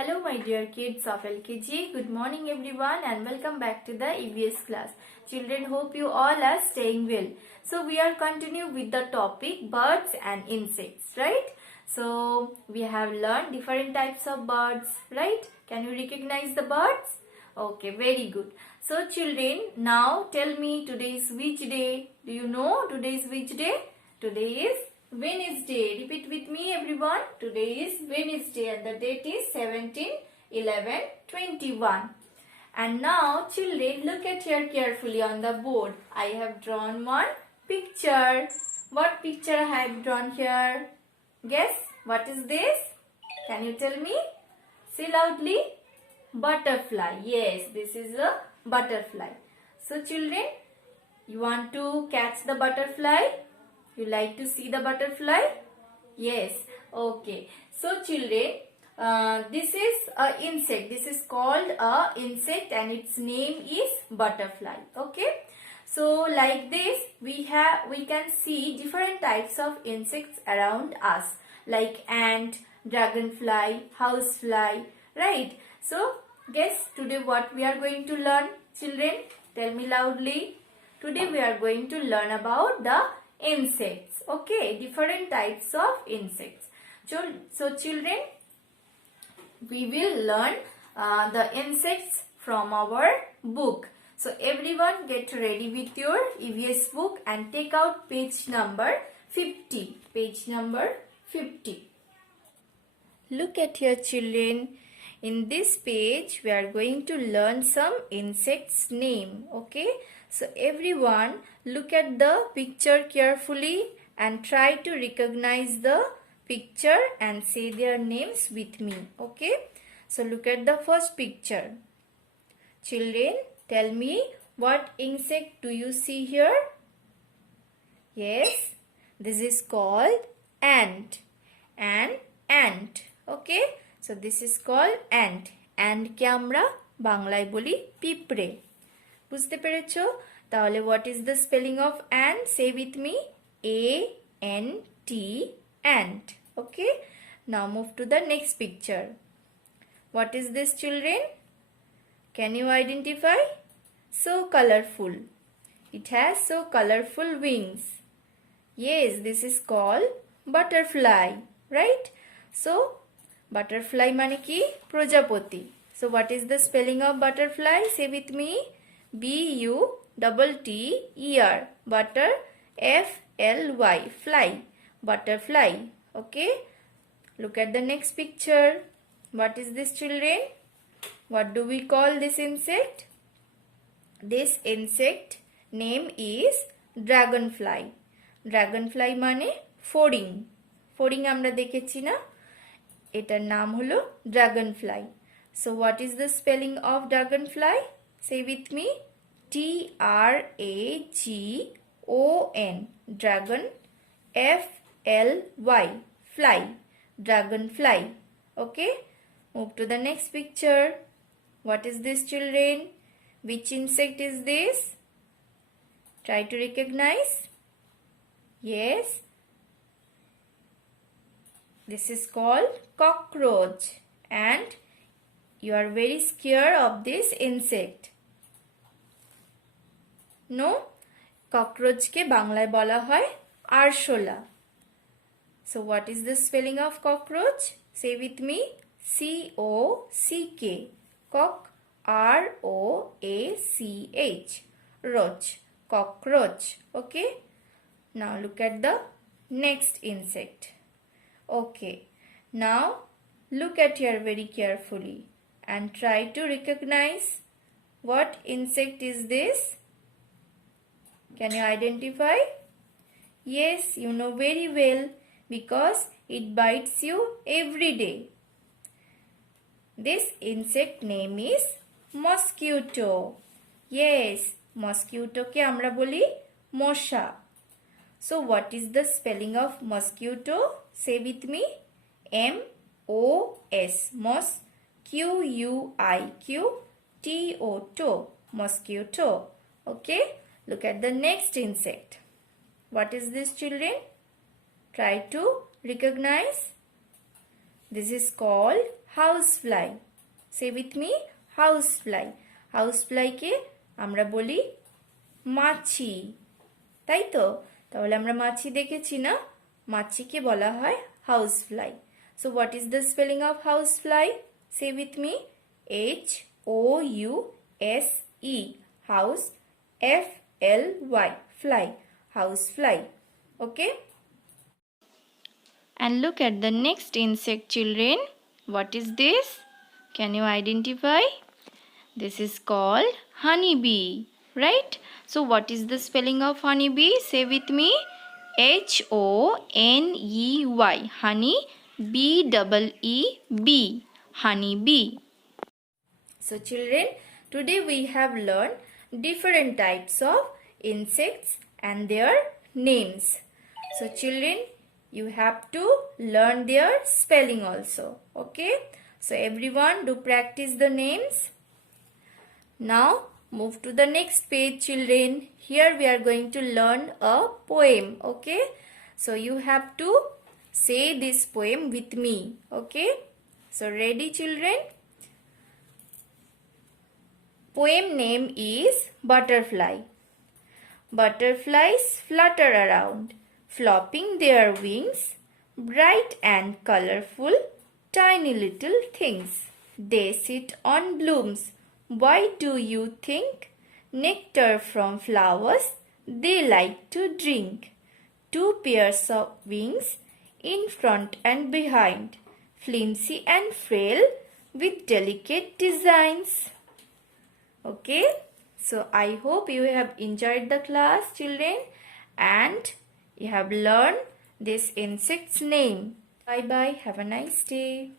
Hello my dear kids of LKG. Good morning everyone and welcome back to the EVS class. Children, hope you all are staying well. So we are continuing with the topic birds and insects, right? So we have learned different types of birds, right? Can you recognize the birds? Okay, very good. So children, now tell me today is which day? Do you know today is which day? Today is Wednesday. Repeat with me everyone. Today is Wednesday and the date is 17/11/21. And now children, look at here carefully on the board. I have drawn one picture. What picture I have drawn here? Guess what is this? Can you tell me? Say loudly. Butterfly. Yes, this is a butterfly. So children, you want to catch the butterfly? You like to see the butterfly? Yes. Okay. So children, this is a insect. This is called a insect and its name is butterfly. Okay. So like this, we can see different types of insects around us, like ant, dragonfly, housefly, right? So guess today what we are going to learn, children? Tell me loudly. Today we are going to learn about the insects. Okay, different types of insects. So children, we will learn the insects from our book. So everyone get ready with your EVS book and take out page number 50. Page number 50. Look at here children. In this page we are going to learn some insects name. Okay. So everyone look at the picture carefully and try to recognize the picture and say their names with me. Okay. So look at the first picture. Children, tell me what insect do you see here? Yes, this is called ant. An ant. Okay. So this is called ant. Ant কে আমরা বাংলায় বলি পিঁপড়ে। বুঝতে পেরেছো? তাহলে what is the spelling of ant? Say with me. A-N-T, ant. Okay. Now move to the next picture. What is this children? Can you identify? So colorful. It has so colorful wings. Yes, this is called butterfly. Right? So butterfly মানে কি? প্রজাপতি. So what is the spelling of butterfly? Say with me. B-U-T-T-E-R. Butter. F-L-Y. Fly. Butterfly. Okay. Look at the next picture. What is this children? What do we call this insect? This insect name is dragonfly. Dragonfly মানে ফড়িং। ফড়িং আমরা দেখেছি না? এটার নাম হলো dragonfly. So what is the spelling of dragonfly? Say with me. T-R-A-G-O-N. Dragon. F-L-Y. Fly. Dragonfly. Okay. Move to the next picture. What is this children? Which insect is this? Try to recognize. Yes. This is called cockroach and you are very scared of this insect. No? Cockroach ke বাংলায় বলা হয় আরশোলা. So what is the spelling of cockroach? Say with me. C-O-C-K. Cock. R-O-A-C-H. Roach. Cockroach. Okay. Now look at the next insect. Okay. Now look at here very carefully and try to recognize what insect is this. Can you identify? Yes, you know very well because it bites you every day. This insect name is mosquito. Yes, mosquito ke amra boli mosha. So what is the spelling of mosquito? Say with me. M-O-S. Mos. Q-U-I-Q-T-O. Mosquito. Okay. Look at the next insect. What is this children? Try to recognize. This is called housefly. Say with me, housefly. Housefly কে আমরা বলি মাছি, তাই তো? তাহলে আমরা মাছি দেখেছি না, মাছিকে বলা হয় housefly. So what is the spelling of housefly? Say with me, House, house, Fly, fly, housefly. Okay? And look at the next insect, children. What is this? Can you identify? This is called honeybee, right? So what is the spelling of honeybee? Say with me, Honey, honey, B-E-E-B, honeybee. So children, today we have learned different types of insects and their names. So children, you have to learn their spelling also. Okay? So everyone do practice the names. Now move to the next page, children. Here we are going to learn a poem. Okay? So you have to say this poem with me. Okay? So ready, children? Poem name is Butterfly. Butterflies flutter around, flopping their wings, bright and colorful, tiny little things. They sit on blooms. Why do you think? Nectar from flowers they like to drink. Two pairs of wings in front and behind, flimsy and frail with delicate designs. Okay, so I hope you have enjoyed the class, children, and you have learned this insect's name. Bye bye. Have a nice day.